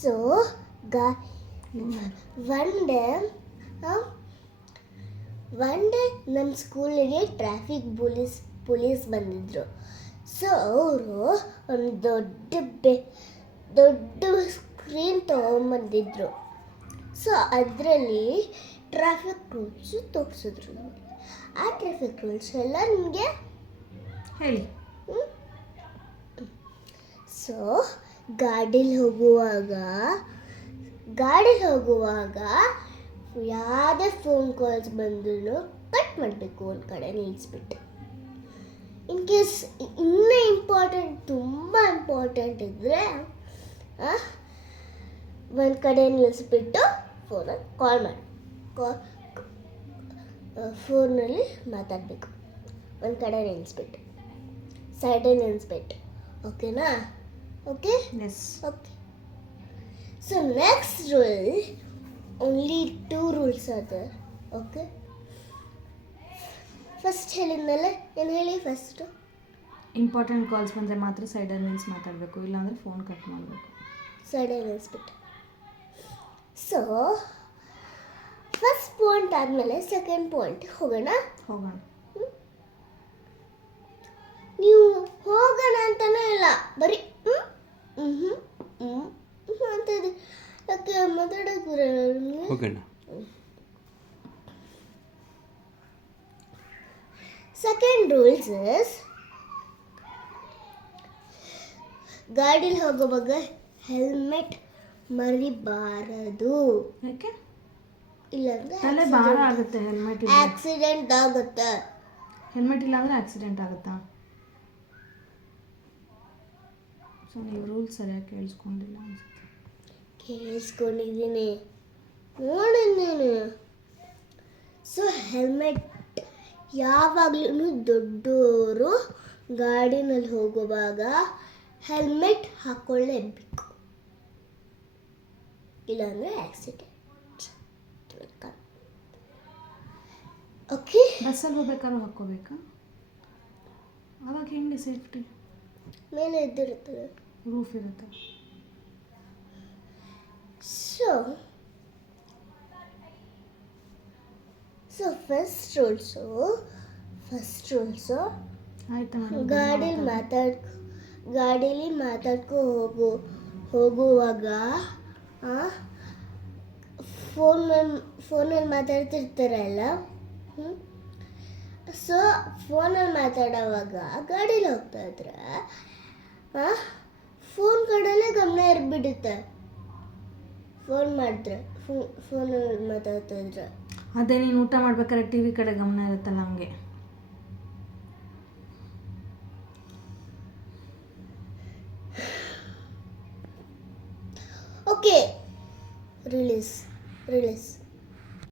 So one day ನಮ್ಮ ಸ್ಕೂಲಿಗೆ traffic police ಬಂದಿದ್ರು. ಸೊ ಅವರು ಒಂದು ದೊಡ್ಡ ಸ್ಕ್ರೀನ್ ತೊಗೊಂಬಂದಿದ್ರು. ಸೊ ಅದರಲ್ಲಿ ಟ್ರಾಫಿಕ್ ರೂಲ್ಸು ತೋರಿಸಿದ್ರು ನಮಗೆ. ಆ ಟ್ರಾಫಿಕ್ ರೂಲ್ಸ್ ಎಲ್ಲ ನಿಮಗೆ ಹೇಳಿ. ಸೊ ಗಾಡೀಲಿ ಹೋಗುವಾಗ ಯಾವುದೇ ಫೋನ್ ಕಾಲ್ಸ್ ಬಂದರೂ ಕಟ್ ಮಾಡಬೇಕು, ಒಂದು ಕಡೆ ನಿಲ್ಲಿಸ್ಬಿಟ್ಟು. ಇನ್ ಕೇಸ್ ಇನ್ನೂ ತುಂಬ ಇಂಪಾರ್ಟೆಂಟ್ ಇದ್ದರೆ ಒಂದು ಕಡೆ ನಿಲ್ಲಿಸ್ಬಿಟ್ಟು ಫೋನಲ್ಲಿ ಕಾಲ್ ಮಾಡಿ ಫೋನಲ್ಲಿ ಮಾತಾಡಬೇಕು. ಒಂದು ಕಡೆ ನಿಲ್ಲಿಸ್ಬಿಟ್ಟು, ಸೈಡಲ್ಲಿ ನಿಲ್ಲಿಸ್ಬಿಟ್ಟು. ಓಕೆನಾ? Okay. Okay. So next rule, only 2 rules ಅದ. ಓಕೆ, ಫಸ್ಟ್ ಹೇಳಿದ್ಮೇಲೆ ಏನು ಹೇಳಿ? ಫಸ್ಟು ಇಂಪಾರ್ಟೆಂಟ್ ಕಾಲ್ಸ್ ಬಂದರೆ ಮಾತ್ರ ಸೈಡಲ್ಲಿ ನಿಲ್ಸಿ ಮಾತಾಡಬೇಕು, ಇಲ್ಲಾಂದರೆ ಫೋನ್ ಕಟ್ ಮಾಡಬೇಕು. ಸೈಡಲ್ಲಿ ನಿಲ್ಲಿಸ್ಬಿಟ್ಟು. ಸೊ ಫಸ್ಟ್ ಪಾಯಿಂಟ್ ಆದಮೇಲೆ ಸೆಕೆಂಡ್ ಪಾಯಿಂಟ್ ಹೋಗೋಣ. ನೀವು ಹೋಗೋಣ ಅಂತಾನೆ ಇಲ್ಲ, ಬರೀ ಅಂತ ಯಾಕೆ ಮಾತಾಡೋಕೆ ಹೋಗೋಣ. ಸೆಕೆಂಡ್ ರೂಲ್ಸ್ ಇಸ್, ಗಾಡೀಲಿ ಹೋಗುವಾಗ ಹೆಲ್ಮೆಟ್ ಮರಿಬಾರದು. ಯಾಕೆ? ಇಲ್ಲಾಂದ್ರೆ ತಲೆ ಭಾರ ಆಗುತ್ತೆ. ಹೆಲ್ಮೆಟ್ ಆಕ್ಸಿಡೆಂಟ್ ಆಗುತ್ತೆ. ಹೆಲ್ಮೆಟ್ ಇಲ್ಲ ಅಂದರೆ ಆಕ್ಸಿಡೆಂಟ್ ಆಗುತ್ತಾ? ಸೊ ನೀವು ರೂಲ್ಸ್ ಸರಿಯಾಗಿ ಕೇಳಿಸ್ಕೊಂಡಿಲ್ಲ ಅನ್ಸುತ್ತೆ. ಕೇಳಿಸ್ಕೊಂಡಿದ್ದೀನಿ, ನೋಡಿದ್ದೀನಿ. ಸೊ ಹೆಲ್ಮೆಟ್ ಯಾವಾಗಲೂ ದೊಡ್ಡವರು ಗಾಡಿನಲ್ಲಿ ಹೋಗುವಾಗ ಹೆಲ್ಮೆಟ್ ಹಾಕ್ಕೊಳ್ಳೇಬೇಕು, ಇಲ್ಲಾಂದರೆ ಆಕ್ಸಿಡೆಂಟ್. ಓಕೆ. ಬಸ್ಸಲ್ಲಿ ಹೋಗ್ಬೇಕಾದ್ರೂ ಹಾಕ್ಕೋಬೇಕಾ? ಅವಾಗ ಹೆಂಗೆ ಸೇಫ್ಟಿ? ಮೇಲೆ ಎದ್ದಿರುತ್ತದೆ, ರೂಫ್ ಇರುತ್ತೆ. ಸೊ ಫಸ್ಟ್ ರೂಲ್ಸು ಆಯ್ತಾ? ಗಾಡೀಲಿ ಹೋಗುವಾಗ ಫೋನಲ್ಲಿ ಮಾತಾಡ್ತಿರ್ತಾರಲ್ಲ. ಸೊ ಫೋನಲ್ಲಿ ಮಾತಾಡೋವಾಗ ಗಾಡೀಲಿ ಹೋಗ್ತಾ ಇದ್ರೆ ಫೋನ್ ಕಡೆಯಲ್ಲೇ ಗಮನ ಇರ್ಬಿಡುತ್ತೆ. ಫೋನ್ ಮಾಡಿದ್ರೆ ಫೋನಲ್ಲಿ ಮಾತಾಡ್ತಾ ಇದ್ರೆ ಅದೇ ನೀನು ಊಟ ಮಾಡ್ಬೇಕಾದ್ರೆ ಟಿ ವಿ ಕಡೆ ಗಮನ ಇರುತ್ತಲ್ಲ, ಹಂಗೆ. ಓಕೆ. ರಿಲೀಸ್